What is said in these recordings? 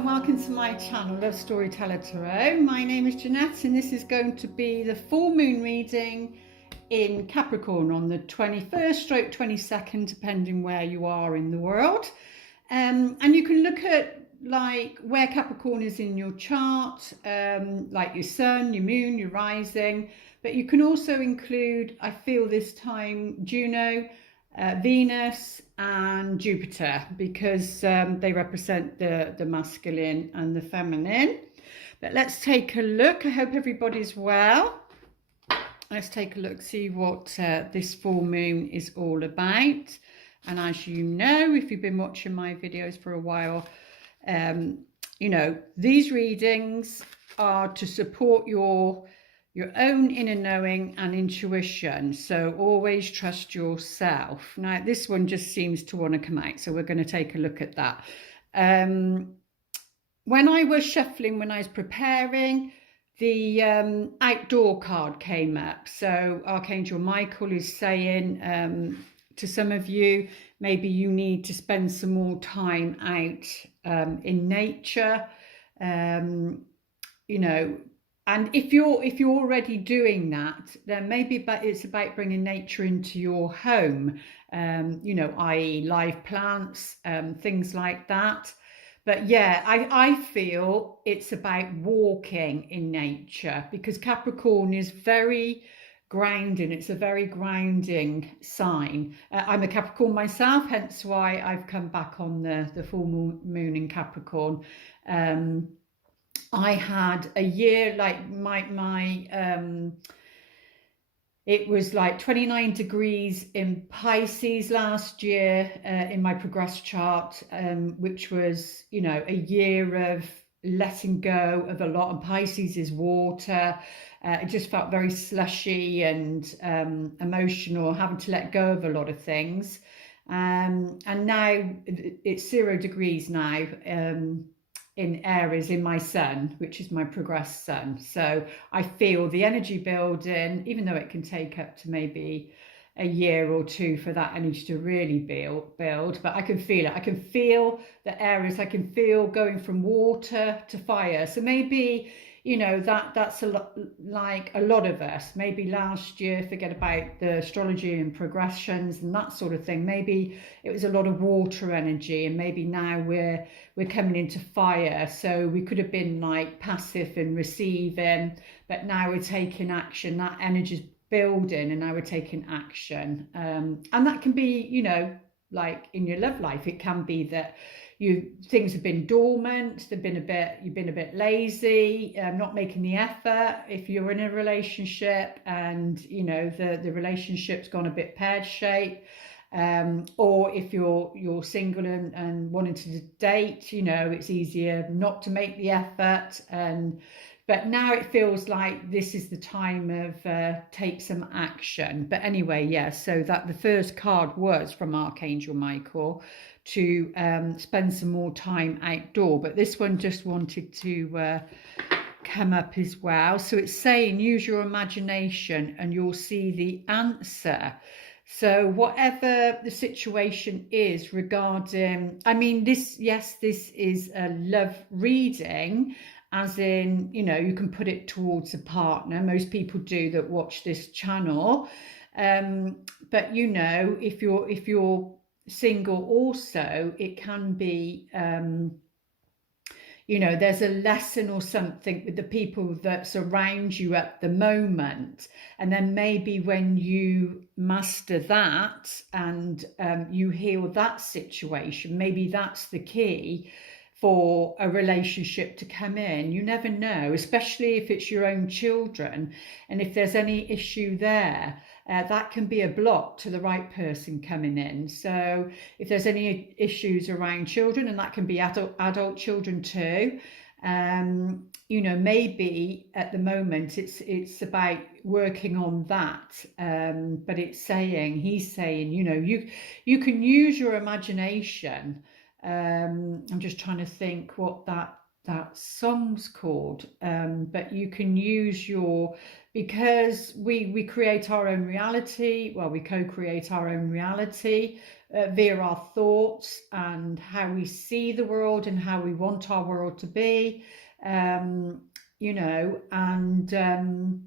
and welcome to my channel, Love Storyteller Tarot. My name is Jeanette and this is going to be the full moon reading in Capricorn on the 21st / 22nd, depending where you are in the world. And you can look at like where Capricorn is in your chart, like your sun, your moon, your rising, but you can also include, I feel this time, Juno, Venus and Jupiter, because they represent the masculine and the feminine. But let's take a look. I hope everybody's well. Let's take a look, see what this full moon is all about. And as you know, if you've been watching my videos for a while, you know, these readings are to support your own inner knowing and intuition. So always trust yourself. Now, this one just seems to want to come out, so we're going to take a look at that. When I was shuffling, when I was preparing, the outdoor card came up. So Archangel Michael is saying to some of you, maybe you need to spend some more time out in nature, you know. And if you're already doing that, then maybe it's about bringing nature into your home, you know, i.e. live plants, things like that. But yeah, I feel it's about walking in nature, because Capricorn is very grounding. It's a very grounding sign. I'm a Capricorn myself, hence why I've come back on the full moon in Capricorn. I had a year, like it was like 29 degrees in Pisces last year in my progress chart, which was, you know, a year of letting go of a lot. And Pisces is water. It just felt very slushy and emotional, having to let go of a lot of things. And now it's 0 degrees now. In Aries, in my sun, which is my progressed sun. So I feel the energy building, even though it can take up to maybe a year or two for that energy to really build, but I can feel it. I can feel the Aries. I can feel going from water to fire. So maybe, you know, that's a lot, like a lot of us. Maybe last year, forget about the astrology and progressions and that sort of thing. Maybe it was a lot of water energy, and maybe now we're coming into fire. So we could have been like passive and receiving, but now we're taking action. That energy's building, and now we're taking action. And that can be, you know, like in your love life, it can be that things have been dormant, you've been a bit lazy, not making the effort. If you're in a relationship and, you know, the relationship's gone a bit pear-shaped, or if you're single and wanting to date, you know, it's easier not to make the effort. But now it feels like this is the time of take some action. But anyway, yeah, so that the first card was from Archangel Michael to spend some more time outdoor. But this one just wanted to come up as well. So it's saying use your imagination and you'll see the answer. So whatever the situation is regarding, I mean, this is a love reading, as in, you know, you can put it towards a partner. Most people do that watch this channel. But, you know, if you're single also, it can be, you know, there's a lesson or something with the people that surround you at the moment. And then maybe when you master that and you heal that situation, maybe that's the key for a relationship to come in. You never know, especially if it's your own children. And if there's any issue there, that can be a block to the right person coming in. So if there's any issues around children, and that can be adult children too, you know, maybe at the moment it's about working on that. But he's saying, you know, you can use your imagination. I'm just trying to think what that that song's called, but you can use your, because we create our own reality, well, we co-create our own reality via our thoughts and how we see the world and how we want our world to be, you know, and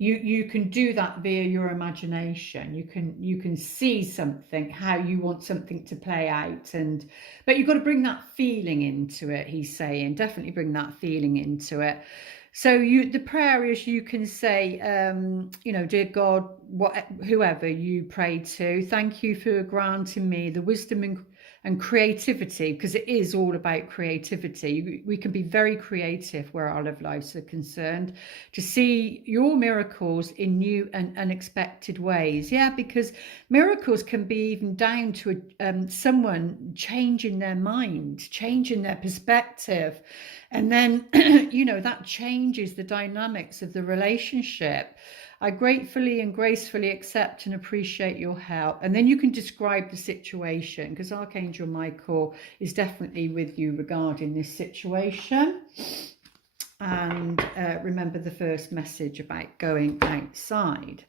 you can do that via your imagination. You can see something, how you want something to play out, and but you've got to bring that feeling into it. He's saying definitely bring that feeling into it. So the prayer is, you can say, you know, dear God, whoever you pray to, thank you for granting me the wisdom and creativity, because it is all about creativity. We can be very creative where our love lives are concerned, to see your miracles in new and unexpected ways. Yeah, because miracles can be even down to someone changing their mind, changing their perspective, and then you know, that changes the dynamics of the relationship. I gratefully and gracefully accept and appreciate your help. And then you can describe the situation, because Archangel Michael is definitely with you regarding this situation. And remember the first message about going outside.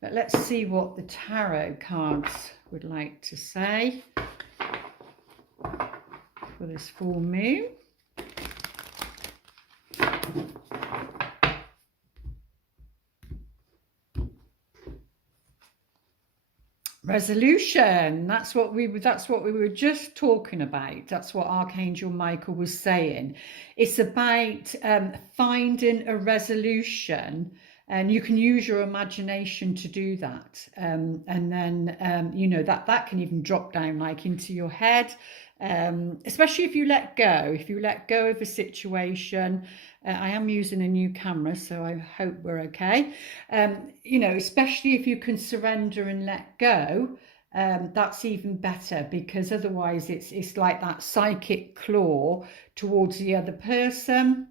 But let's see what the tarot cards would like to say for this full moon. Resolution. That's what we were just talking about. That's what Archangel Michael was saying. It's about finding a resolution, and you can use your imagination to do that. And then you know, that can even drop down like into your head, especially if you let go. If you let go of a situation. I am using a new camera, so I hope we're okay. You know, especially if you can surrender and let go, that's even better, because otherwise it's like that psychic claw towards the other person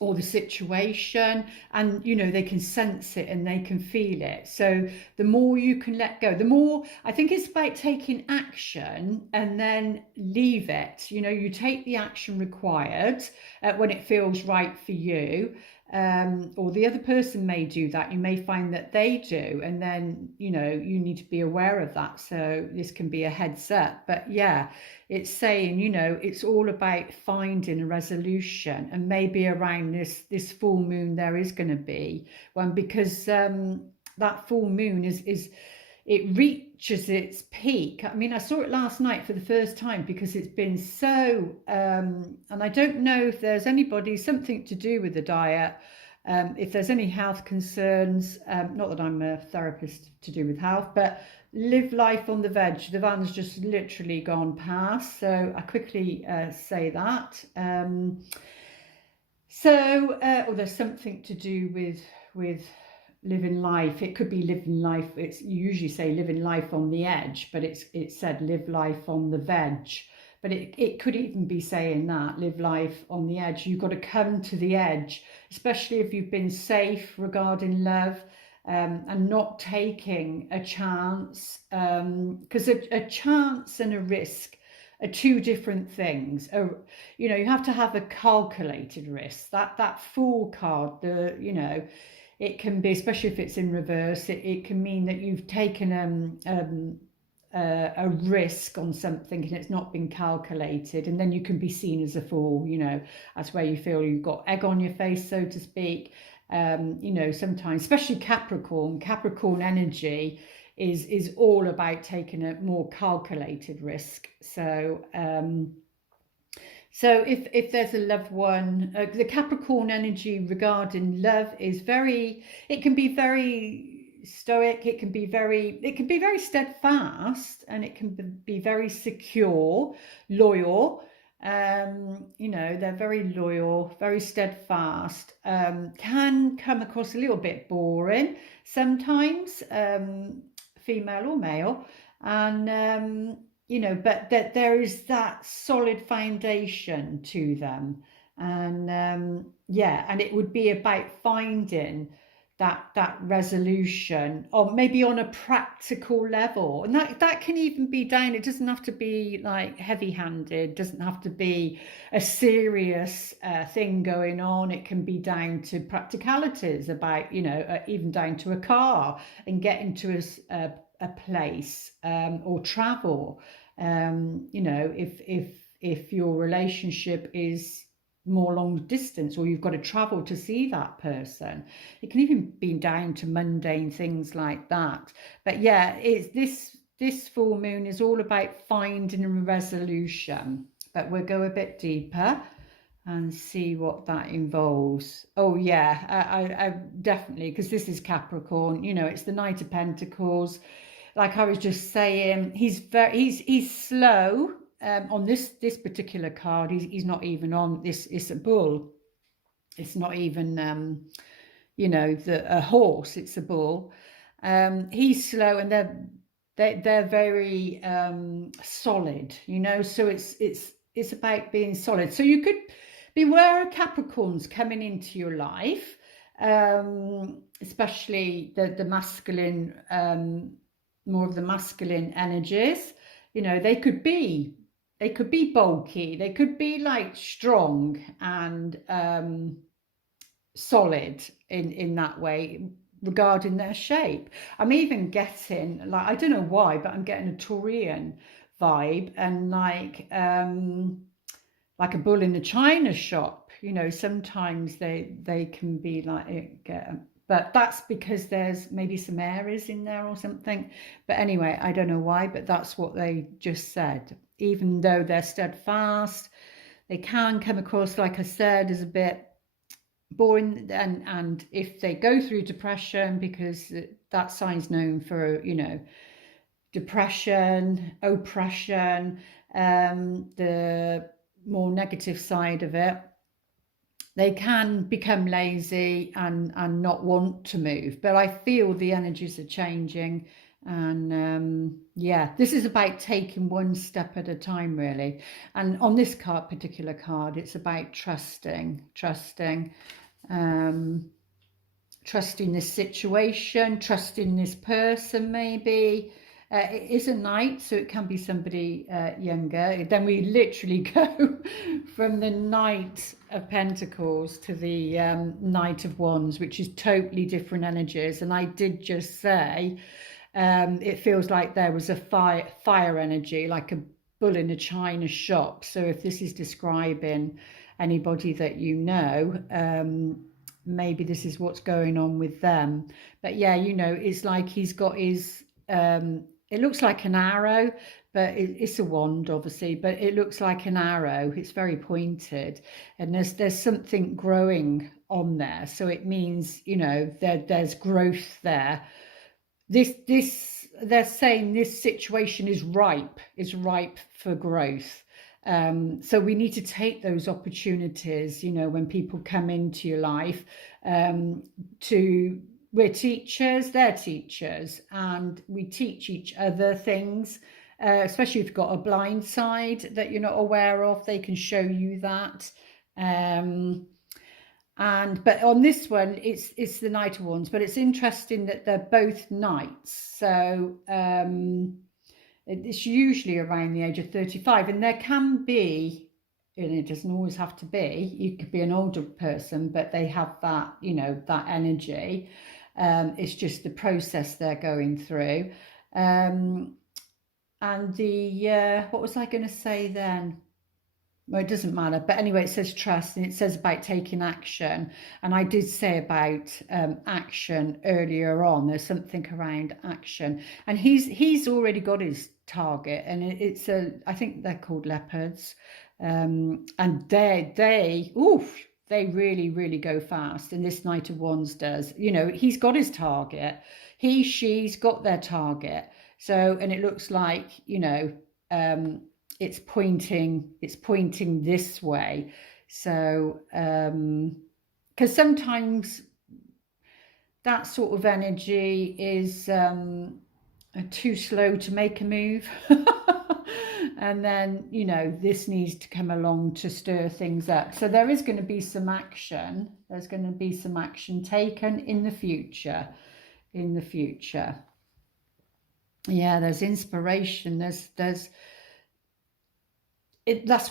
or the situation, and you know, they can sense it and they can feel it. So the more you can let go, the more, I think it's about taking action and then leave it. You know, you take the action required when it feels right for you, or the other person may do that. You may find that they do, and then you know, you need to be aware of that. So this can be a heads up. But yeah, it's saying, you know, it's all about finding a resolution, and maybe around this full moon there is going to be one, because that full moon is it reaches its peak. I mean, I saw it last night for the first time, because it's been so and I don't know if there's anybody, something to do with the diet, if there's any health concerns, not that I'm a therapist to do with health, but live life on the veg. The van's just literally gone past, so I quickly say that. Or there's something to do with living life. It could be living life. It's, you usually say living life on the edge, but it said live life on the veg. But it could even be saying that, live life on the edge. You've got to come to the edge, especially if you've been safe regarding love, and not taking a chance, because a chance and a risk are two different things. You know, you have to have a calculated risk. That Fool card, you know, it can be, especially if it's in reverse, it can mean that you've taken a risk on something and it's not been calculated, and then you can be seen as a fool. You know, that's where you feel you've got egg on your face, so to speak. You know, sometimes, especially Capricorn energy is all about taking a more calculated risk. So so if there's a loved one, the Capricorn energy regarding love is it can be very stoic, it can be very steadfast, and it can be very secure, loyal. You know, they're very loyal, very steadfast, can come across a little bit boring sometimes, female or male, and you know, but that there is that solid foundation to them. And yeah, and it would be about finding that resolution, or maybe on a practical level. And that can even be down, it doesn't have to be like heavy-handed, doesn't have to be a serious thing going on. It can be down to practicalities about, you know, even down to a car and getting to a place, or travel. You know, if your relationship is more long distance, or you've got to travel to see that person. It can even be down to mundane things like that. But yeah, it's this full moon is all about finding a resolution. But we'll go a bit deeper and see what that involves. Oh yeah, I definitely, because this is Capricorn, you know, it's the Knight of Pentacles. Like I was just saying, he's slow. On this particular card, he's not even on this. It's a bull. It's not even you know, a horse. It's a bull. He's slow, and they're very solid. You know, so it's about being solid. So you could beware of Capricorns coming into your life, especially the masculine, more of the masculine energies. You know, they could be bulky, they could be like strong and solid in that way regarding their shape. I'm even getting, like, I don't know why, but I'm getting a Taurian vibe, and like a bull in the china shop. You know, sometimes they can be like, but that's because there's maybe some Aries in there or something. But anyway, I don't know why, but that's what they just said. Even though they're steadfast, they can come across, like I said, as a bit boring. And if they go through depression, because that sign's known for, you know, depression, oppression, the more negative side of it, they can become lazy and not want to move. But I feel the energies are changing, and yeah, this is about taking one step at a time, really. And on this particular card, it's about trusting this situation, trusting this person. Maybe it is a knight, so it can be somebody younger. Then we literally go from the Knight of Pentacles to the Knight of Wands, which is totally different energies. And I did just say it feels like there was a fire energy, like a bull in a china shop. So if this is describing anybody that you know, maybe this is what's going on with them. But yeah, you know, it's like he's got his it looks like an arrow, but it's a wand, obviously, but it looks like an arrow. It's very pointed, and there's something growing on there. So it means, you know, there's growth there. They're saying this situation is ripe for growth. So we need to take those opportunities, you know, when people come into your life. We're teachers, they're teachers, and we teach each other things, especially if you've got a blind side that you're not aware of. They can show you that. But on this one, it's the Knight of Wands, but it's interesting that they're both knights. So it's usually around the age of 35, and there can be, and it doesn't always have to be, you could be an older person, but they have that, you know, that energy. It's just the process they're going through. And what was I going to say then? Well, it doesn't matter. But anyway, it says trust, and it says about taking action. And I did say about action earlier on. There's something around action, and he's already got his target, and I think they're called leopards, and they really, really go fast. And this Knight of Wands does. You know, he's got his target. She's got their target. So, and it looks like, you know, it's pointing this way. So because sometimes that sort of energy is too slow to make a move. And then, you know, this needs to come along to stir things up. So there is going to be some action. There's going to be some action taken in the future. In the future. Yeah, there's inspiration. That's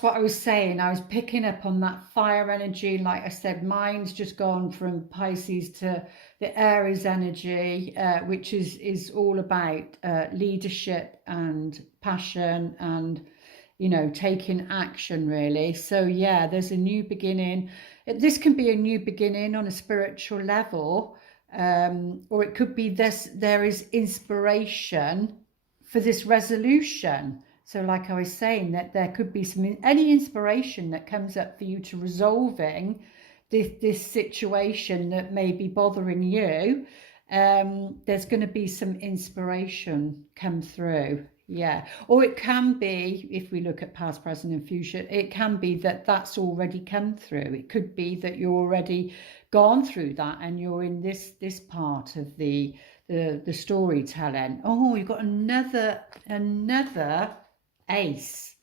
what I was saying. I was picking up on that fire energy. Like I said, mine's just gone from Pisces to the Aries energy, which is all about leadership and passion and, you know, taking action, really. So yeah, there's a new beginning. This can be a new beginning on a spiritual level, or it could be there is inspiration for this resolution. So like I was saying, that there could be any inspiration that comes up for you to resolving this situation that may be bothering you. There's going to be some inspiration come through. Yeah. Or it can be, if we look at past, present and future, it can be that that's already come through. It could be that you're already gone through that and you're in this part of the storytelling. Oh, you've got another ace,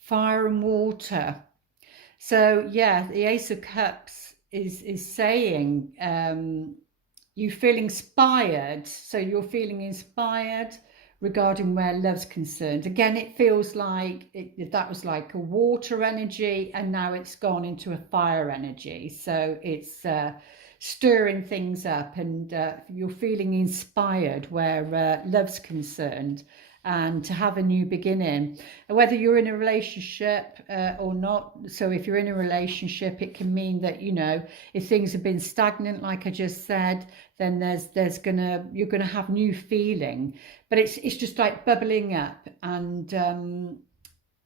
fire and water. So yeah, the Ace of Cups is saying you feel inspired. So you're feeling inspired regarding where love's concerned. Again, it feels like that was like a water energy, and now it's gone into a fire energy. So it's stirring things up, and you're feeling inspired where love's concerned, and to have a new beginning, whether you're in a relationship or not. So if you're in a relationship, it can mean that, you know, if things have been stagnant, like I just said, then you're gonna have new feeling, but it's just like bubbling up, and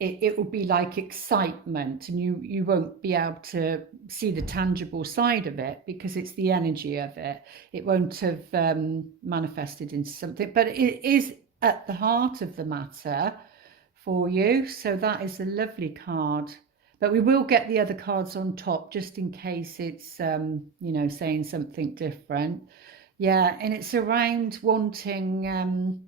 it will be like excitement, and you won't be able to see the tangible side of it because it's the energy of it. It won't have manifested into something, but it is at the heart of the matter for you. So that is a lovely card, but we will get the other cards on top just in case it's you know, saying something different. Yeah, and it's around wanting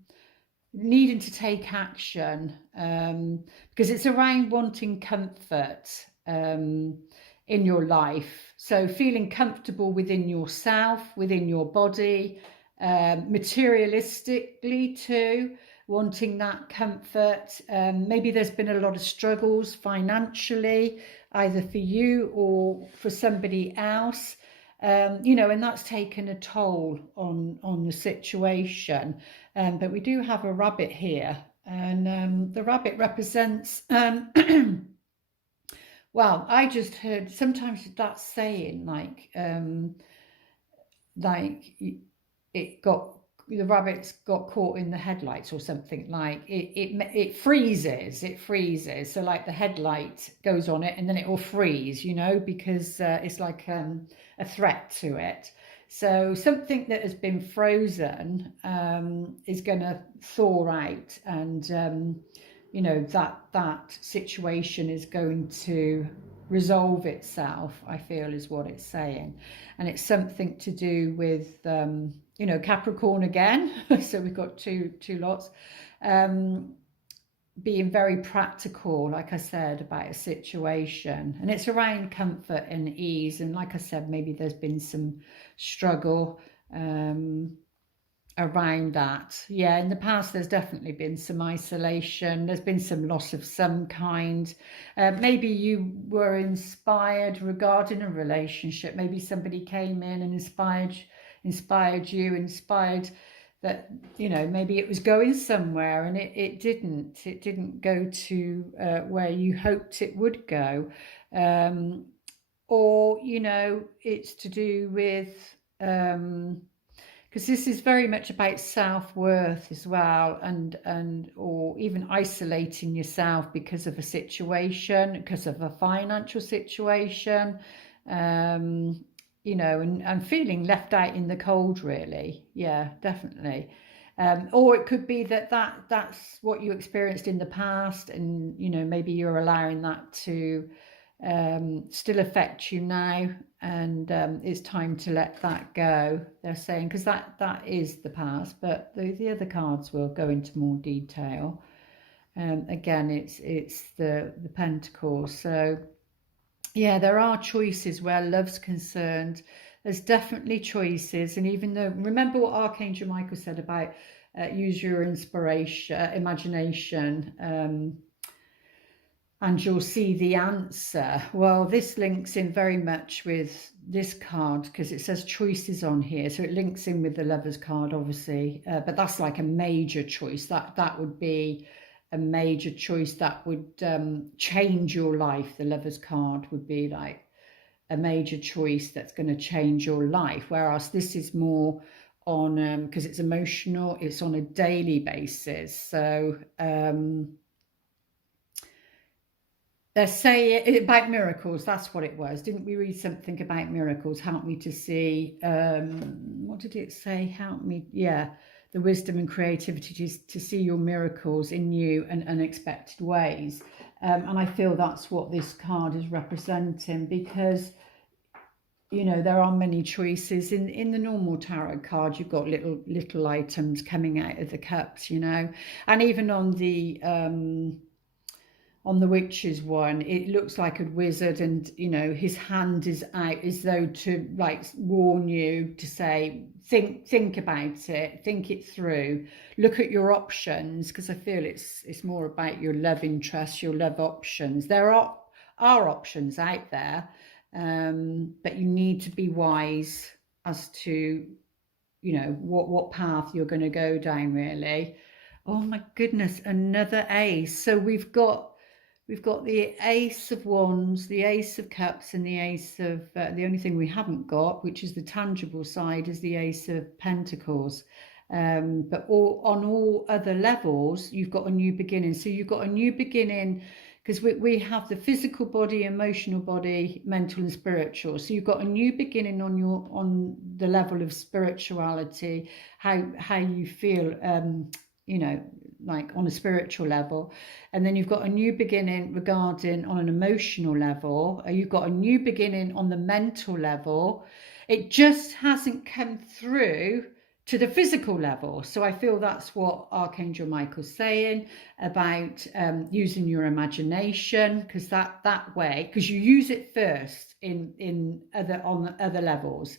needing to take action, because it's around wanting comfort in your life. So feeling comfortable within yourself, within your body, materialistically too, wanting that comfort. Maybe there's been a lot of struggles financially, either for you or for somebody else, you know, and that's taken a toll on the situation. But we do have a rabbit here, and the rabbit represents well, I just heard sometimes that saying like the rabbits got caught in the headlights or something, like it freezes, so like the headlight goes on it and then it will freeze, you know, because it's like a threat to it. So something that has been frozen is going to thaw out, and you know, that situation is going to resolve itself, I feel, is what it's saying. And it's something to do with you know, Capricorn again. So we've got two lots, being very practical, like I said, about a situation, and it's around comfort and ease. And like I said, maybe there's been some struggle around that. Yeah, in the past there's definitely been some isolation, there's been some loss of some kind. Maybe you were inspired regarding a relationship, maybe somebody came in and inspired that, you know, maybe it was going somewhere and it didn't go to where you hoped it would go, or, you know, it's to do with because this is very much about self-worth as well, and or even isolating yourself because of a situation, because of a financial situation, you know, and feeling left out in the cold, really. Yeah, definitely. Or it could be that's what you experienced in the past, and, you know, maybe you're allowing that to still affect you now, and it's time to let that go, they're saying, because that is the past. But the other cards will go into more detail. Again, it's the Pentacles. So yeah, there are choices where love's concerned. There's definitely choices. And even though, remember what Archangel Michael said about use your imagination, and you'll see the answer. Well, this links in very much with this card, because it says choices on here. So it links in with the Lover's card, obviously. But that's like a major choice. That would be a major choice that would change your life. The Lover's card would be like a major choice that's going to change your life. Whereas this is more on, because it's emotional, it's on a daily basis. So they're saying about miracles. That's what it was. Didn't we read something about miracles? Help me to see. What did it say? Help me. Yeah. The wisdom and creativity to see your miracles in new and unexpected ways. And I feel that's what this card is representing, because, you know, there are many choices. In the normal tarot card, you've got little items coming out of the cups, you know. And even on the witch's one, it looks like a wizard, and, you know, his hand is out as though to like warn you, to say, think about it, think it through, look at your options, because I feel it's more about your love interests, your love options. There are options out there, but you need to be wise as to, you know, what path you're going to go down, really. Oh my goodness, another ace. So we've got the Ace of Wands, the Ace of Cups, and the Ace of, the only thing we haven't got, which is the tangible side, is the Ace of Pentacles. But on all other levels, you've got a new beginning. So you've got a new beginning, because we have the physical body, emotional body, mental and spiritual. So you've got a new beginning on the level of spirituality, how you feel, you know, like on a spiritual level. And then you've got a new beginning regarding on an emotional level. You've got a new beginning on the mental level. It just hasn't come through to the physical level. So I feel that's what Archangel Michael's saying about using your imagination, because that way, because you use it first on the other levels,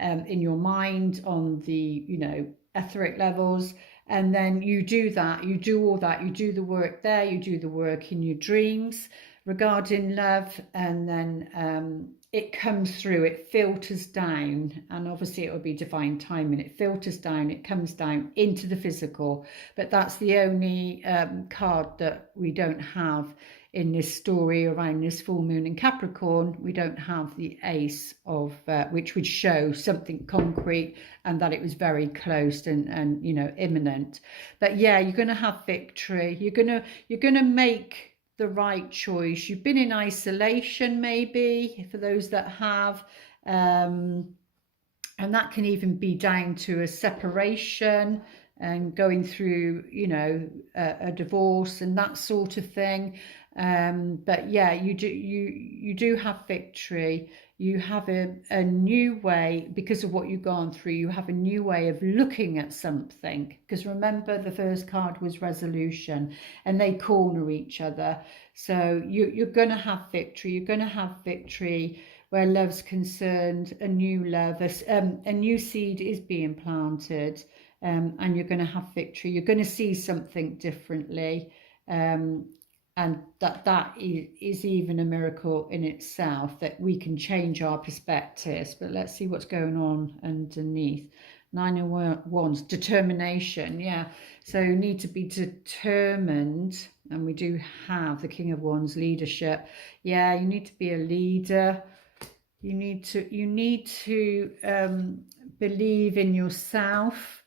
in your mind, on the, you know, etheric levels. And then you do that, you do all that, you do the work there, you do the work in your dreams regarding love, and then it comes through, it filters down, and obviously it will be divine timing. It filters down, it comes down into the physical. But that's the only card that we don't have in this story around this full moon in Capricorn. We don't have the Ace of, which would show something concrete and that it was very close and you know, imminent. But yeah, you're going to have victory. You're going to make the right choice. You've been in isolation, maybe, for those that have, and that can even be down to a separation and going through, you know, a divorce and that sort of thing. But yeah, you do have victory. You have a new way, because of what you've gone through. You have a new way of looking at something, because remember, the first card was resolution, and they corner each other. So you're going to have victory. You're going to have victory where love's concerned. A new love, a new seed is being planted, and you're going to have victory. You're going to see something differently. And that is even a miracle in itself, that we can change our perspectives. But let's see what's going on underneath. 9 of Wands, determination. Yeah, so you need to be determined. And we do have the King of Wands, leadership. Yeah, you need to be a leader. You need to believe in yourself.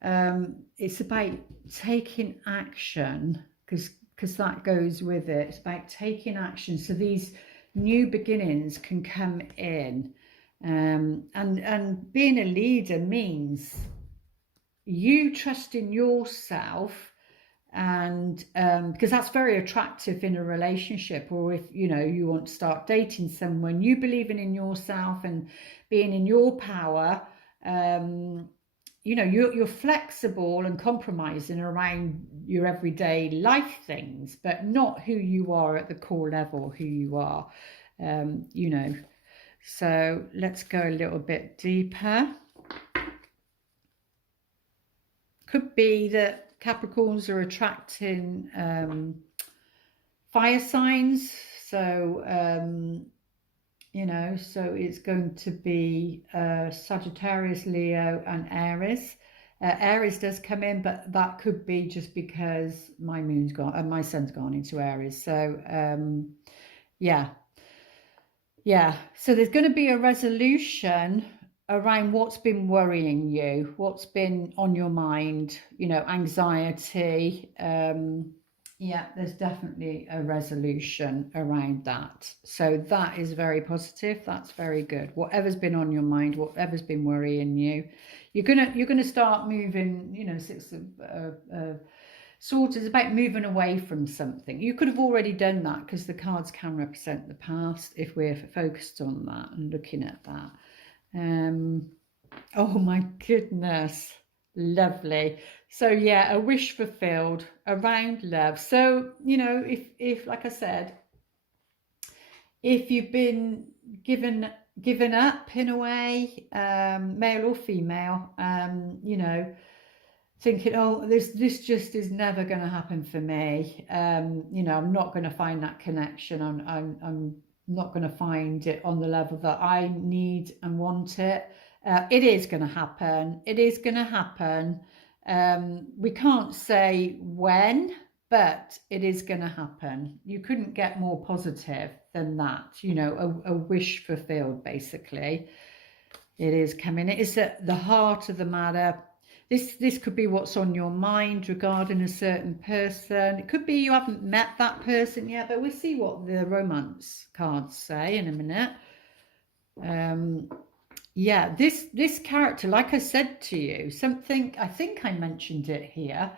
It's about taking action, because that goes with it. It's about taking action, so these new beginnings can come in. And being a leader means you trusting yourself, And because that's very attractive in a relationship, or if you want to start dating someone, you believing in yourself and being in your power. You're flexible and compromising around your everyday life things, but not who you are at the core level, who you are. So let's go a little bit deeper. Could be that Capricorns are attracting fire signs. So, so it's going to be Sagittarius, Leo, and Aries. Aries does come in, but that could be just because my moon's gone, my sun's gone into Aries. So, yeah. So there's going to be a resolution around what's been worrying you, what's been on your mind, anxiety. There's definitely a resolution around that. So that is very positive. That's very good. Whatever's been on your mind, whatever's been worrying you, you're gonna start moving. Six of Swords is about moving away from something. You could have already done that because the cards can represent the past if we're focused on that and looking at that. Oh my goodness, lovely. So yeah, a wish fulfilled around love. So if like I said, if you've been given up in a way, male or female, thinking, oh, this just is never going to happen for me. I'm not going to find that connection. I'm not going to find it on the level that I need and want it. It is going to happen. It is going to happen. We can't say when, but it is going to happen. You couldn't get more positive than that. A wish fulfilled, basically. It is coming. It is at the heart of the matter. This could be what's on your mind regarding a certain person. It could be you haven't met that person yet, but we'll see what the romance cards say in a minute. This character, like I said to you, something, I think I mentioned it here.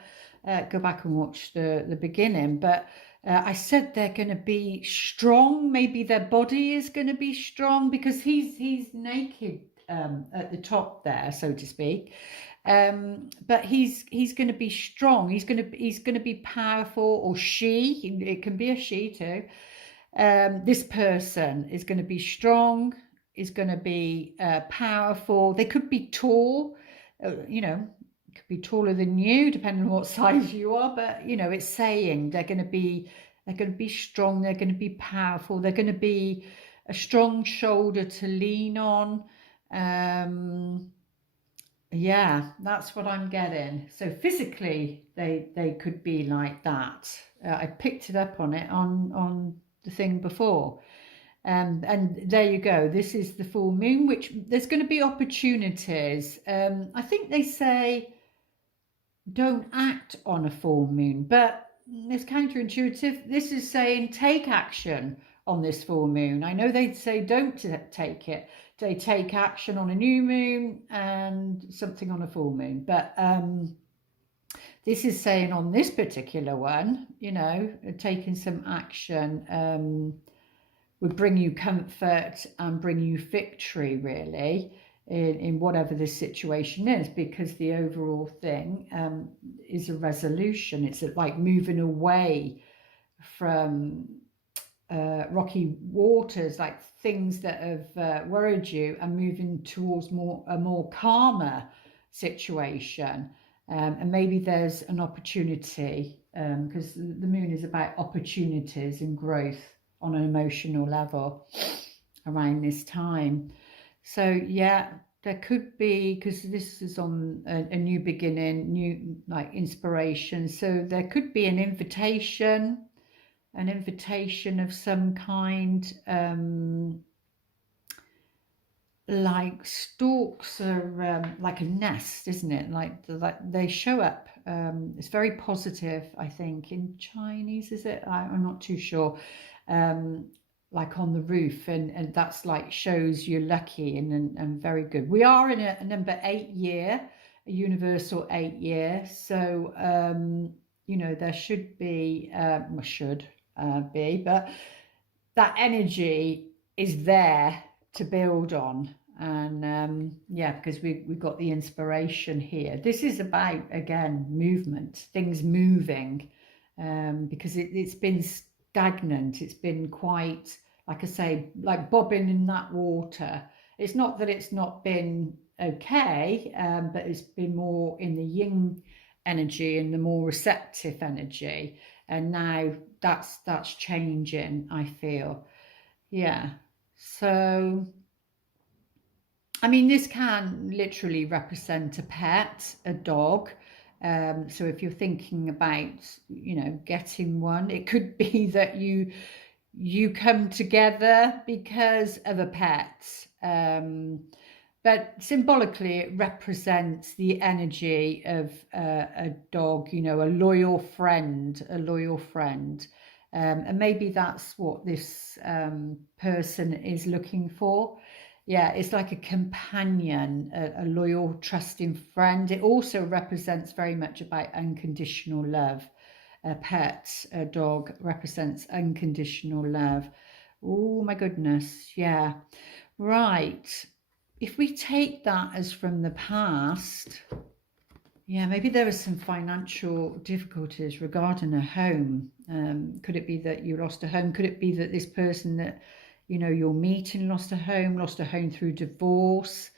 Go back and watch the beginning, but I said they're going to be strong. Maybe their body is going to be strong because he's naked at the top there, so to speak. But he's going to be strong. He's going to be powerful, or she. It can be a she too. This person is going to be strong. Is going to be powerful. They could be tall. Could be taller than you, depending on what size you are. But it's saying they're going to be strong. They're going to be powerful. They're going to be a strong shoulder to lean on. Yeah, that's what I'm getting. So physically, they could be like that. I picked it up on it on the thing before. And there you go. This is the full moon, which there's going to be opportunities. I think they say don't act on a full moon, but it's counterintuitive. This is saying take action on this full moon. I know they'd say don't take it. They take action on a new moon and something on a full moon. But this is saying on this particular one, taking some action would bring you comfort and bring you victory, really, in whatever this situation is, because the overall thing is a resolution. It's like moving away from rocky waters, like things that have worried you, and moving towards a more calmer situation. And maybe there's an opportunity, because the moon is about opportunities and growth on an emotional level around this time. So yeah, there could be, because this is on a new beginning, new inspiration. So there could be an invitation of some kind, like stalks are like a nest, isn't it? Like they show up. It's very positive, I think, in Chinese, is it? I'm not too sure. Like on the roof, and that's like shows you're lucky and very good. We are in a number 8 year, a universal 8 year. So you know, there should be, but that energy is there to build on. And yeah, because we've got the inspiration here. This is about, again, movement, things moving, because it's been stagnant. It's been quite, like I say, like bobbing in that water. It's not that it's not been okay, but it's been more in the yin energy and the more receptive energy. And now that's changing, I feel. Yeah. So, I mean, this can literally represent a pet, a dog. So if you're thinking about, you know, getting one, it could be that you come together because of a pet. But symbolically, it represents the energy of a dog, you know, a loyal friend, a loyal friend. And maybe that's what this person is looking for. Yeah, it's like a companion, a loyal, trusting friend. It also represents very much about unconditional love. A pet, a dog, represents unconditional love. Oh my goodness, yeah. Right. If we take that as from the past, yeah, maybe there are some financial difficulties regarding a home. Could it be that you lost a home? Could it be that this person that, you know, you're meeting lost a home through divorce?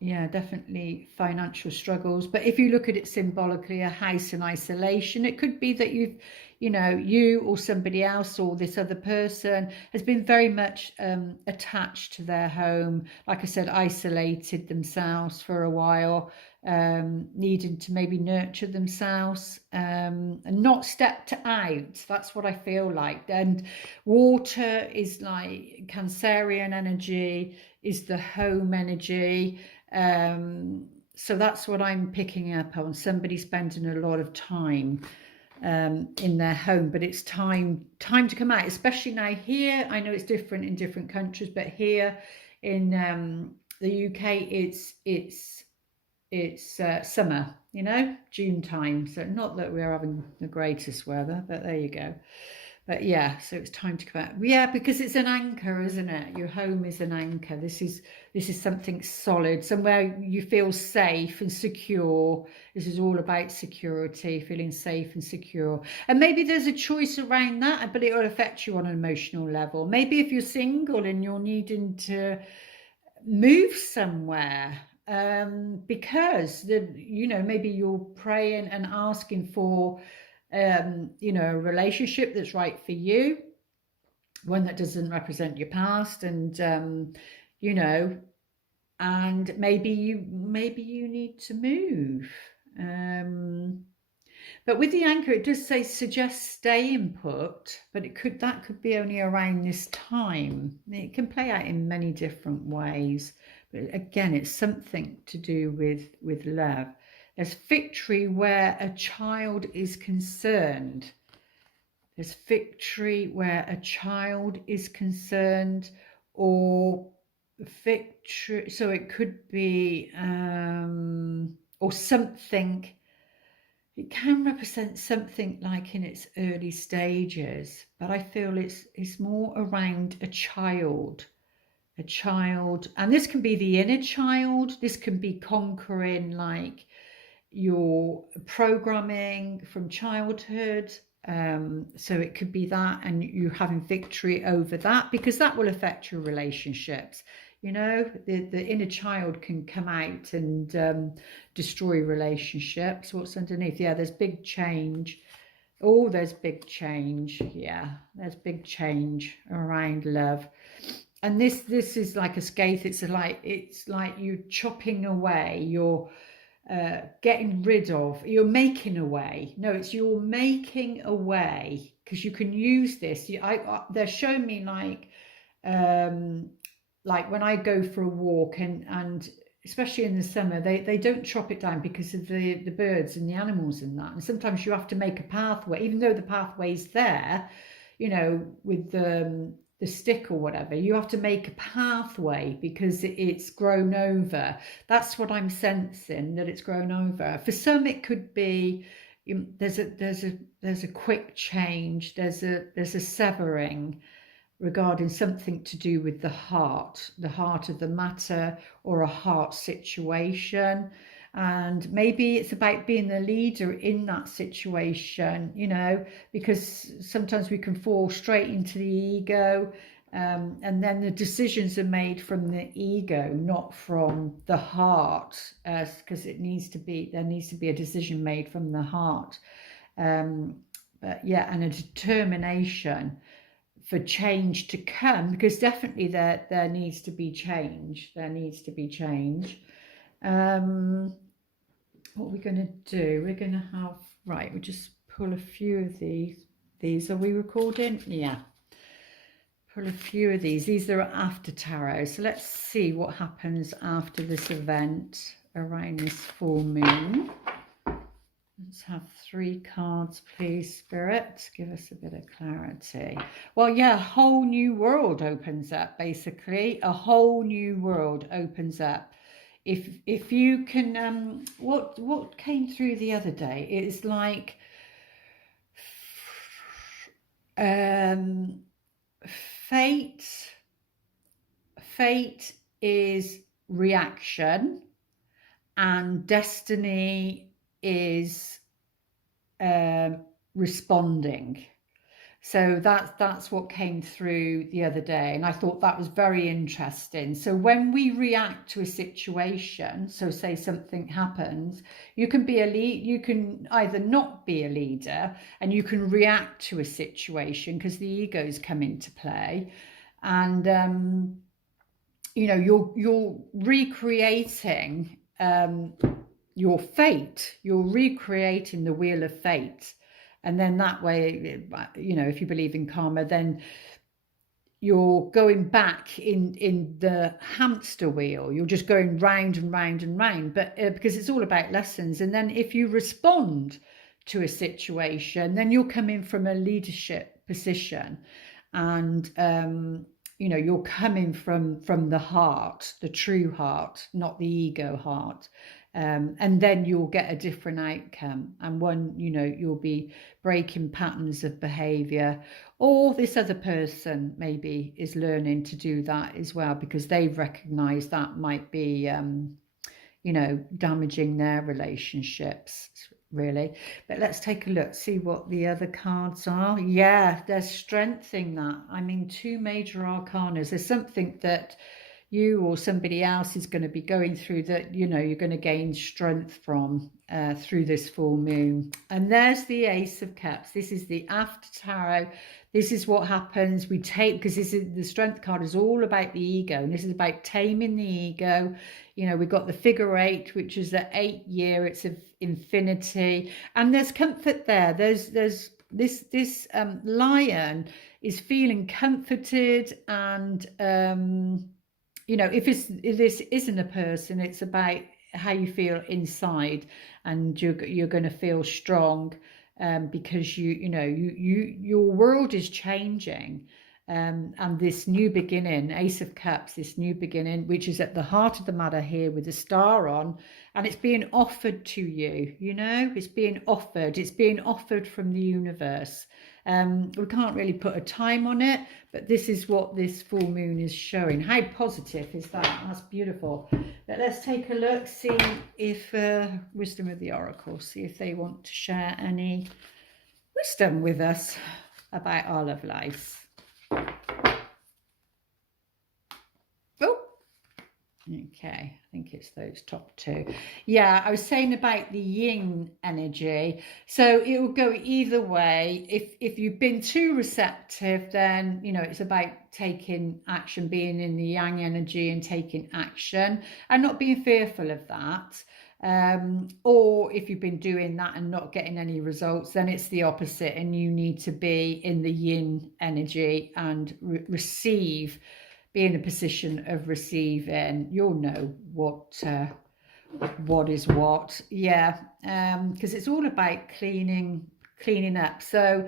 Yeah, definitely financial struggles. But if you look at it symbolically, a house in isolation, it could be that you know, you or somebody else or this other person has been very much attached to their home. Like I said, isolated themselves for a while, needing to maybe nurture themselves and not stepped out. That's what I feel like. And water is like Cancerian energy, is the home energy. So that's what I'm picking up on. Somebody spending a lot of time in their home, but it's time to come out, especially now here. I know it's different in different countries, but here in the UK, it's summer, you know, June time. So not that we're having the greatest weather, but there you go. But yeah, so it's time to come out. Yeah, because it's an anchor, isn't it? Your home is an anchor. This is something solid, somewhere you feel safe and secure. This is all about security, feeling safe and secure. And maybe there's a choice around that, but it will affect you on an emotional level. Maybe if you're single and you're needing to move somewhere, because you know, maybe you're praying and asking for you know, a relationship that's right for you, one that doesn't represent your past, and you know, and maybe you need to move. But with the anchor, it does say suggest staying put, but that could be only around this time. It can play out in many different ways, but again, it's something to do with love. There's victory where a child is concerned. There's victory where a child is concerned, or victory. So it could be, or something. It can represent something like in its early stages, but I feel it's more around a child. And this can be the inner child. This can be conquering like your programming from childhood. So it could be that, and you having victory over that, because that will affect your relationships. You know, the inner child can come out and destroy relationships. What's underneath? Yeah, there's big change. Oh, there's big change. Yeah, there's big change around love. And this is like a scathe. It's like you chopping away. You're getting rid of. You're making away. No, it's you're making away, because you can use this. They're showing me like when I go for a walk, and especially in the summer, they don't chop it down because of the birds and the animals and that. And sometimes you have to make a pathway, even though the pathway's there, you know, with the stick or whatever. You have to make a pathway because it's grown over. That's what I'm sensing, that it's grown over. For some, it could be there's a quick change, there's a severing regarding something to do with the heart of the matter, or a heart situation. And maybe it's about being the leader in that situation, you know, because sometimes we can fall straight into the ego, and then the decisions are made from the ego, not from the heart, because there needs to be a decision made from the heart. But yeah, and a determination for change to come, because definitely there needs to be change. There needs to be change. What are we going to do? We're going to have, right, we'll just pull a few of these. These, are we recording? Yeah. Pull a few of these. These are after tarot. So let's see what happens after this event around this full moon. Let's have 3 cards, please, Spirit. Give us a bit of clarity. Well, yeah, a whole new world opens up, basically. A whole new world opens up. If you can, what came through the other day? It's like fate is reaction, and destiny is responding. So that's what came through the other day, and I thought that was very interesting. So when we react to a situation, so say something happens, you can be you can either not be a leader, and you can react to a situation because the egos come into play, and you know, you're recreating your fate. You're recreating the wheel of fate. And then that way, you know, if you believe in karma, then you're going back in the hamster wheel. You're just going round and round and round, but because it's all about lessons. And then if you respond to a situation, then you're coming from a leadership position, and you know, you're coming from the heart, the true heart, not the ego heart. And then you'll get a different outcome, and one, you know, you'll be breaking patterns of behavior, or this other person maybe is learning to do that as well, because they've recognized that might be you know, damaging their relationships, really. But let's take a look, see what the other cards are. Yeah, there's strength in that. I mean, 2 major arcanas. There's something that you or somebody else is going to be going through that, you know, you're going to gain strength from through this full moon. And there's the Ace of Cups. This is the after tarot. This is what happens. We take, because this is, the strength card is all about the ego, and this is about taming the ego. You know, we've got the figure 8, which is the 8th year. It's of infinity, and there's comfort there. There's this lion is feeling comforted, and you know, if this isn't a person, it's about how you feel inside, and you're going to feel strong, because you know your world is changing, and this new beginning, Ace of Cups, this new beginning, which is at the heart of the matter here with the star on, and it's being offered to you. You know, it's being offered from the universe. We can't really put a time on it, but this is what this full moon is showing. How positive is that? That's beautiful. But let's take a look, see if Wisdom of the Oracle, see if they want to share any wisdom with us about our love lives. Oh, okay, I think it's those top 2. Yeah, I was saying about the yin energy. So it will go either way. If you've been too receptive, then, you know, it's about taking action, being in the yang energy and taking action and not being fearful of that. Or if you've been doing that and not getting any results, then it's the opposite, and you need to be in the yin energy and receive, be in a position of receiving. You'll know what is what. Yeah, because it's all about cleaning up. So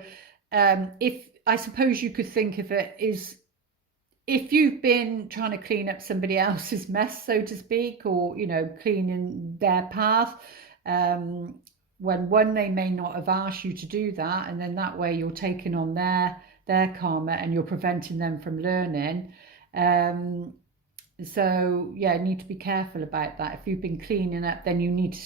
if I suppose you could think of it as, if you've been trying to clean up somebody else's mess, so to speak, or, you know, cleaning their path, when one, they may not have asked you to do that, and then that way you're taking on their karma and you're preventing them from learning. So yeah, you need to be careful about that. If you've been cleaning up, then you need to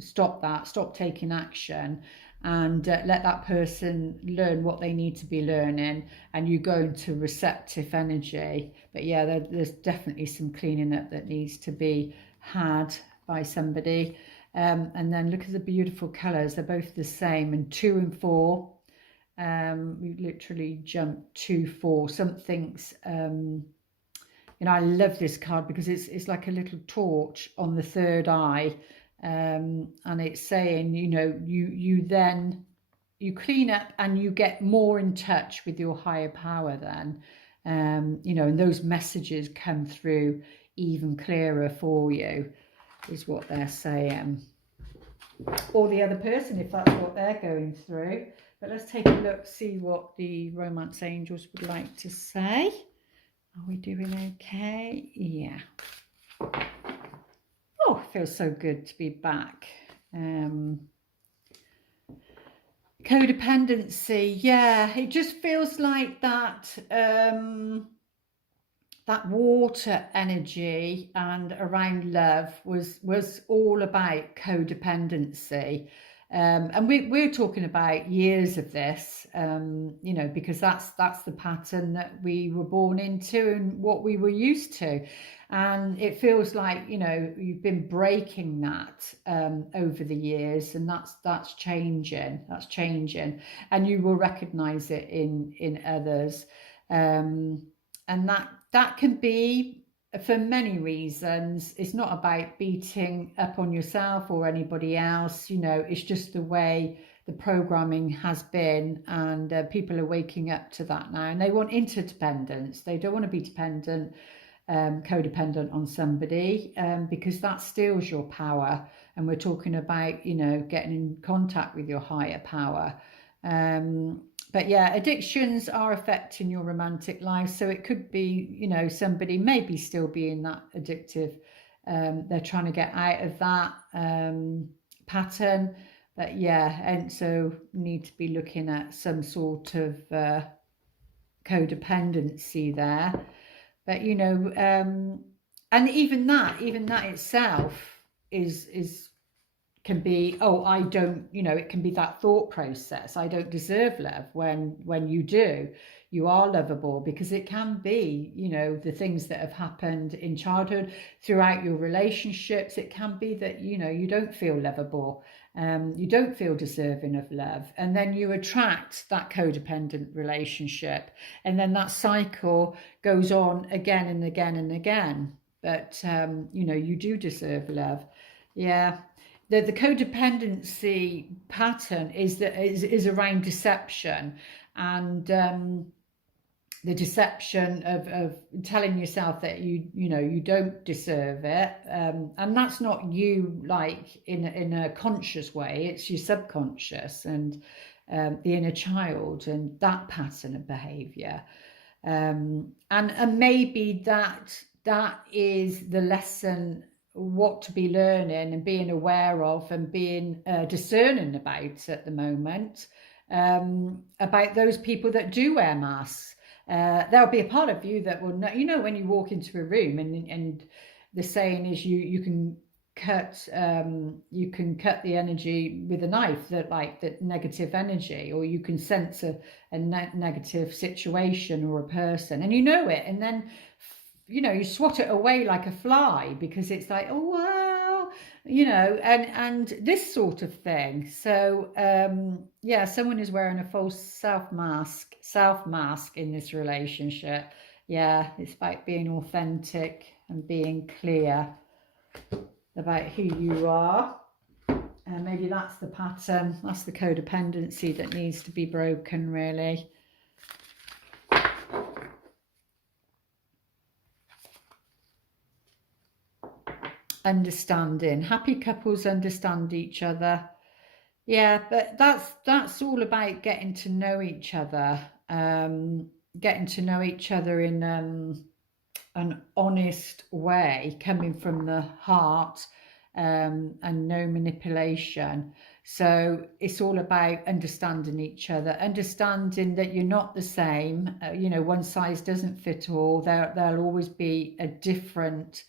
stop taking action, and let that person learn what they need to be learning, and you go into receptive energy. But yeah, there's definitely some cleaning up that needs to be had by somebody. And then look at the beautiful colors, they're both the same, and 2 and 4, we literally jumped 2, 4, something's I love this card because it's like a little torch on the third eye, and it's saying, you clean up and you get more in touch with your higher power then, and those messages come through even clearer for you, is what they're saying. Or the other person, if that's what they're going through. But let's take a look, see what the romance angels would like to say. Are we doing okay? Yeah. Oh, it feels so good to be back. Codependency, yeah, it just feels like that that water energy and around love was all about codependency. And we're talking about years of this, because that's the pattern that we were born into and what we were used to. And it feels like, you've been breaking that over the years, and that's changing. That's changing, and you will recognize it in others. And that can be for many reasons. It's not about beating up on yourself or anybody else. It's just the way the programming has been, and people are waking up to that now, and they want interdependence. They don't want to be dependent, codependent on somebody, because that steals your power. And we're talking about, getting in contact with your higher power. But yeah, addictions are affecting your romantic life. So it could be, somebody maybe still being that addictive. They're trying to get out of that pattern. But yeah, and so need to be looking at some sort of codependency there. But and even that itself can be, I don't, it can be that thought process. I don't deserve love, when you do. You are lovable, because it can be, the things that have happened in childhood, throughout your relationships. It can be that, you don't feel lovable, you don't feel deserving of love, and then you attract that codependent relationship, and then that cycle goes on again and again and again. But you do deserve love. Yeah. The codependency pattern is around deception, and the deception of telling yourself that you don't deserve it, and that's not you, like in a conscious way. It's your subconscious and the inner child, and that pattern of behavior, and maybe that is the lesson, what to be learning and being aware of and being discerning about at the moment, about those people that do wear masks. There'll be a part of you that will know, when you walk into a room, and the saying is you can cut the energy with a knife, that negative energy, or you can sense a negative situation or a person, and it, and then you swat it away like a fly, because it's like, oh wow, and this sort of thing. So yeah, someone is wearing a false self mask in this relationship. Yeah, it's about being authentic and being clear about who you are. And maybe that's the pattern, that's the codependency that needs to be broken, really. Understanding. Happy couples understand each other. Yeah, but that's all about getting to know each other, getting to know each other in an honest way, coming from the heart, and no manipulation. So it's all about understanding each other, understanding that you're not the same. You know, one size doesn't fit all. There'll always be a different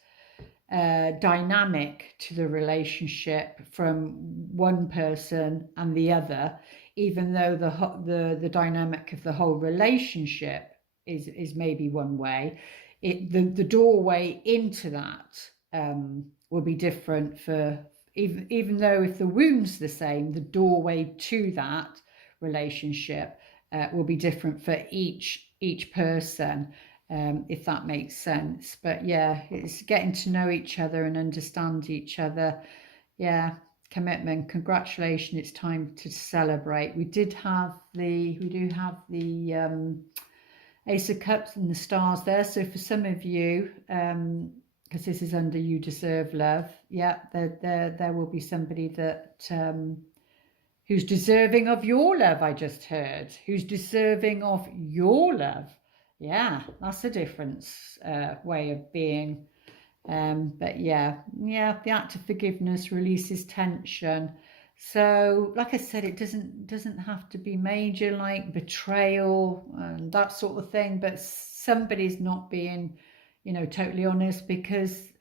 dynamic to the relationship from one person and the other, even though the dynamic of the whole relationship is maybe one way. The doorway into that will be different for, even though if the wound's the same, the doorway to that relationship will be different for each person, if that makes sense. But yeah, it's getting to know each other and understand each other. Yeah, commitment, congratulations, it's time to celebrate. We do have the Ace of Cups and the stars there. So for some of you, because this is under you deserve love, yeah, there will be somebody that who's deserving of your love. I just heard who's deserving of your love. Yeah, that's a different way of being. But yeah, the act of forgiveness releases tension. So like I said, it doesn't have to be major, like betrayal and that sort of thing, but somebody's not being, you know, totally honest, because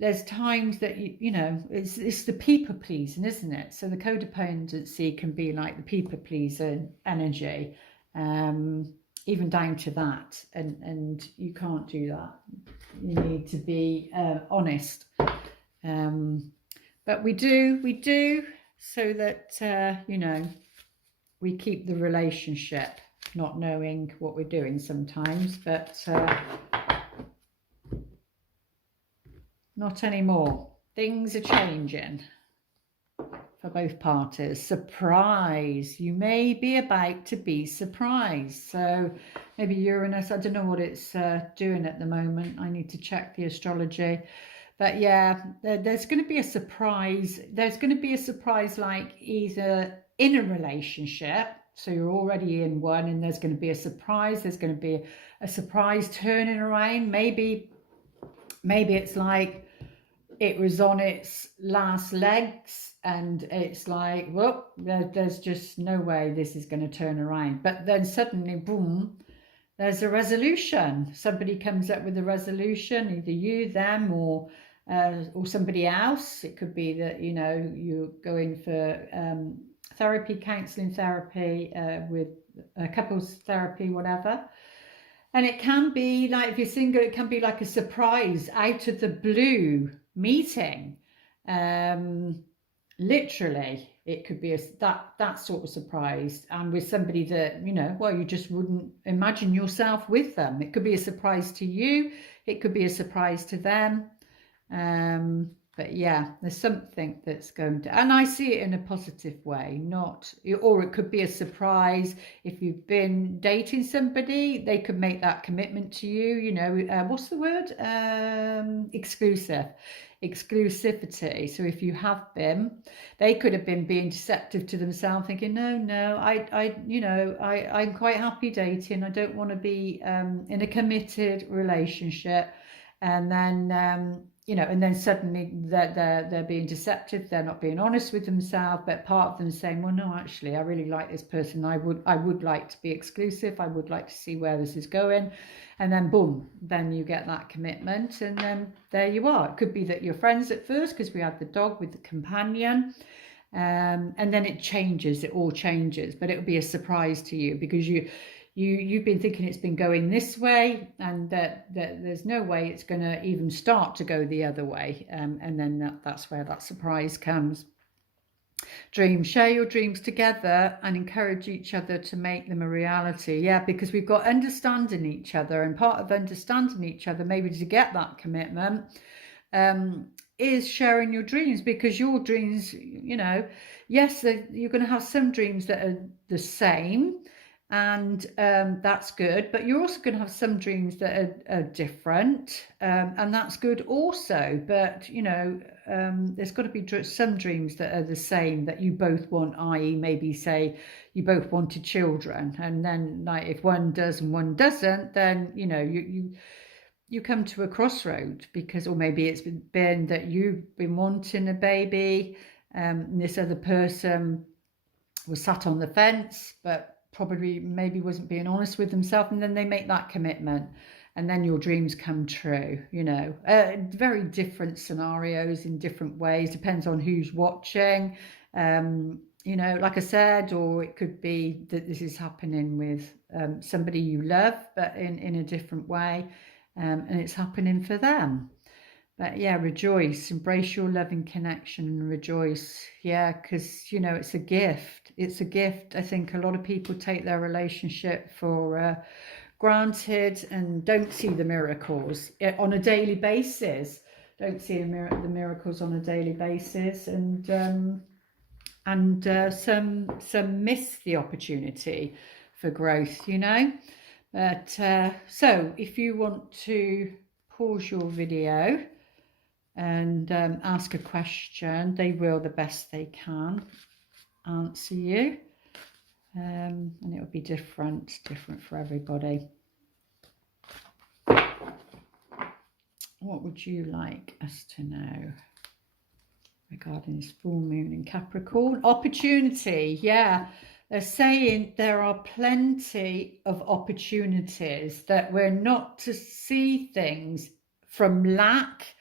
there's times that you know, it's the people pleasing, isn't it? So the codependency can be like the people pleaser energy, even down to that, and you can't do that. You need to be honest, but we do so that you know, we keep the relationship, not knowing what we're doing sometimes, but not anymore. Things are changing for both parties. Surprise. You may be about to be surprised. So maybe Uranus, I don't know what it's doing at the moment. I need to check the astrology. But yeah, there's going to be a surprise. There's going to be a surprise, like either in a relationship, so you're already in one, and there's going to be a surprise. There's going to be a surprise turning around. Maybe it's like it was on its last legs and it's like, well, there's just no way this is going to turn around. But then suddenly, boom, there's a resolution. Somebody comes up with a resolution, either you, them, or somebody else. It could be that, you know, you're going for therapy, counselling therapy, with couples therapy, whatever. And it can be like, if you're single, it can be like a surprise out of the blue meeting. Literally, it could be that sort of surprise, and with somebody that, you know, well, you just wouldn't imagine yourself with them. It could be a surprise to you, it could be a surprise to them. But yeah, there's something that's going to, and I see it in a positive way, not, or it could be a surprise. If you've been dating somebody, they could make that commitment to you, you know, what's the word? Exclusivity. So if you have been, they could have been being deceptive to themselves, thinking, no, I'm quite happy dating. I don't want to be in a committed relationship. And then you know, and then suddenly they're being deceptive, they're not being honest with themselves, but part of them saying, well, no, actually, I really like this person, I would like to be exclusive, I would like to see where this is going. And then boom, then you get that commitment, and then there you are. It could be that you're friends at first, because we had the dog with the companion, and then it all changes, but it'll be a surprise to you, because you've been thinking it's been going this way, and that there's no way it's going to even start to go the other way, and then that's where that surprise comes. Dreams. Share your dreams together and encourage each other to make them a reality. Yeah, because we've got understanding each other, and part of understanding each other, maybe to get that commitment, is sharing your dreams, because your dreams, you know, yes, you're going to have some dreams that are the same, and that's good, but you're also going to have some dreams that are different, and that's good also. But you know, there's got to be some dreams that are the same, that you both want, i.e. maybe say you both wanted children, and then like if one does and one doesn't, then you know, you come to a crossroad because, or maybe it's been that you've been wanting a baby, and this other person was sat on the fence, but probably maybe wasn't being honest with themselves, and then they make that commitment, and then your dreams come true. You know, very different scenarios in different ways, depends on who's watching. You know, like I said, or it could be that this is happening with somebody you love, but in a different way, and it's happening for them. But yeah, rejoice, embrace your loving connection and rejoice. Yeah, because, you know, it's a gift. It's a gift. I think a lot of people take their relationship for granted and don't see the miracles on a daily basis. Don't see the miracles on a daily basis, and some miss the opportunity for growth, you know. But so if you want to pause your video and ask a question, they will, the best they can, answer you, and it will be different for everybody. What would you like us to know regarding this full moon in Capricorn? Opportunity, yeah. They're saying there are plenty of opportunities, that we're not to see things from lack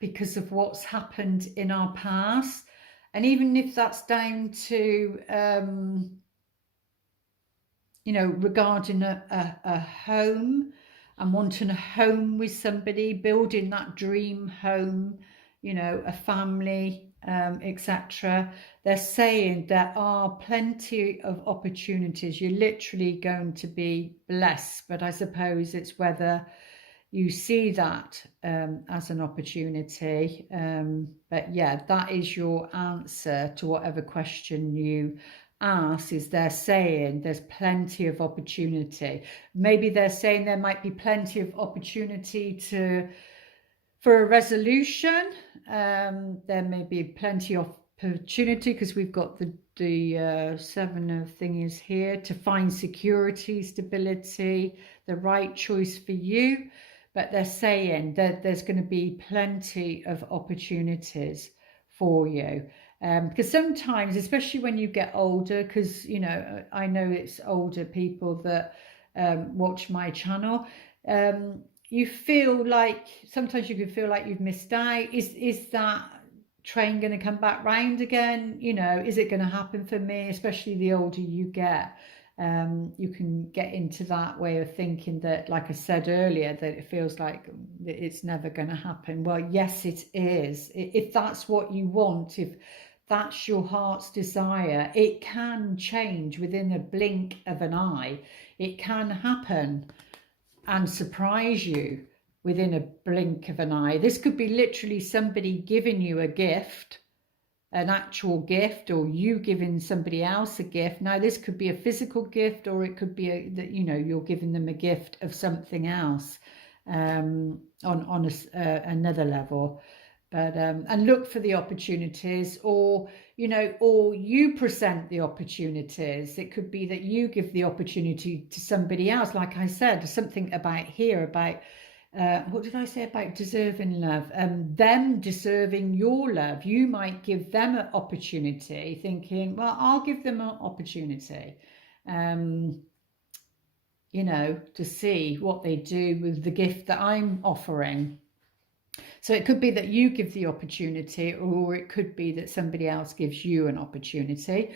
because of what's happened in our past. And even if that's down to you know, regarding a home and wanting a home with somebody, building that dream home, you know, a family, etc. They're saying there are plenty of opportunities. You're literally going to be blessed, but I suppose it's whether you see that as an opportunity. But yeah, that is your answer to whatever question you ask. Is they're saying there's plenty of opportunity. Maybe they're saying there might be plenty of opportunity for a resolution. There may be plenty of opportunity because we've got the seven of thingies here, to find security, stability, the right choice for you. But they're saying that there's going to be plenty of opportunities for you. Because sometimes, especially when you get older, because, you know, I know it's older people that watch my channel, you feel like, sometimes you can feel like you've missed out. Is that train going to come back round again? You know, is it going to happen for me? Especially the older you get, you can get into that way of thinking that, like I said earlier, that it feels like it's never going to happen. Well, yes, it is. If that's what you want, if that's your heart's desire, it can change within a blink of an eye. It can happen and surprise you within a blink of an eye. This could be literally somebody giving you a gift, an actual gift, or you giving somebody else a gift. Now, this could be a physical gift, or it could be that, you know, you're giving them a gift of something else on another level. But and look for the opportunities, or, you know, or you present the opportunities. It could be that you give the opportunity to somebody else. Like I said, something about here about what did I say about deserving love? Them deserving your love. You might give them an opportunity, thinking, well, I'll give them an opportunity, you know, to see what they do with the gift that I'm offering. So it could be that you give the opportunity, or it could be that somebody else gives you an opportunity.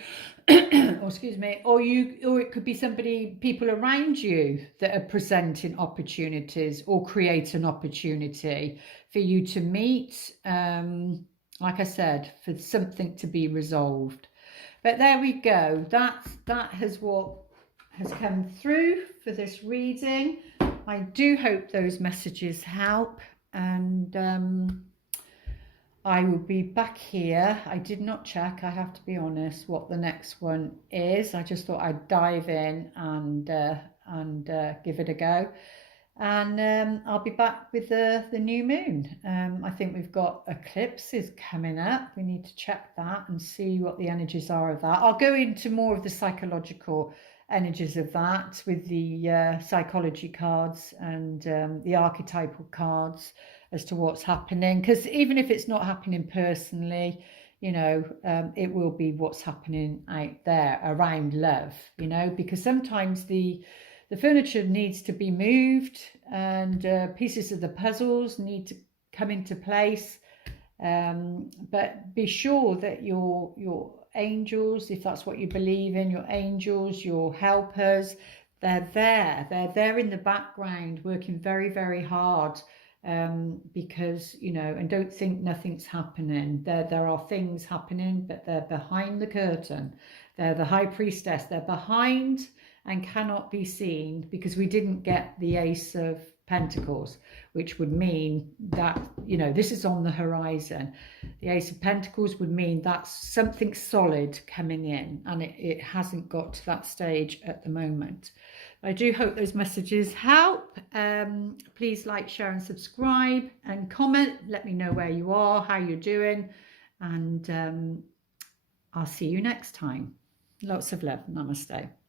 Or excuse me, or it could be people around you that are presenting opportunities or create an opportunity for you to meet, like I said, for something to be resolved. But there we go. That has what has come through for this reading. I do hope those messages help, and I will be back here. I did not check, I have to be honest, what the next one is. I just thought I'd dive in and give it a go. And I'll be back with the new moon. I think we've got eclipses coming up. We need to check that and see what the energies are of that. I'll go into more of the psychological energies of that with the psychology cards and the archetypal cards as to what's happening. Because even if it's not happening personally, you know, it will be what's happening out there around love, you know, because sometimes the furniture needs to be moved and pieces of the puzzles need to come into place. But be sure that your angels, if that's what you believe in, your angels, your helpers, they're there in the background working very, very hard, because, you know, and don't think nothing's happening. There are things happening, but they're behind the curtain. They're the high priestess. They're behind and cannot be seen, because we didn't get the Ace of Pentacles, which would mean that, you know, this is on the horizon. The Ace of Pentacles would mean that's something solid coming in, and it hasn't got to that stage at the moment. I do hope those messages help. Please like, share and subscribe and comment. Let me know where you are, how you're doing, and I'll see you next time. Lots of love. Namaste.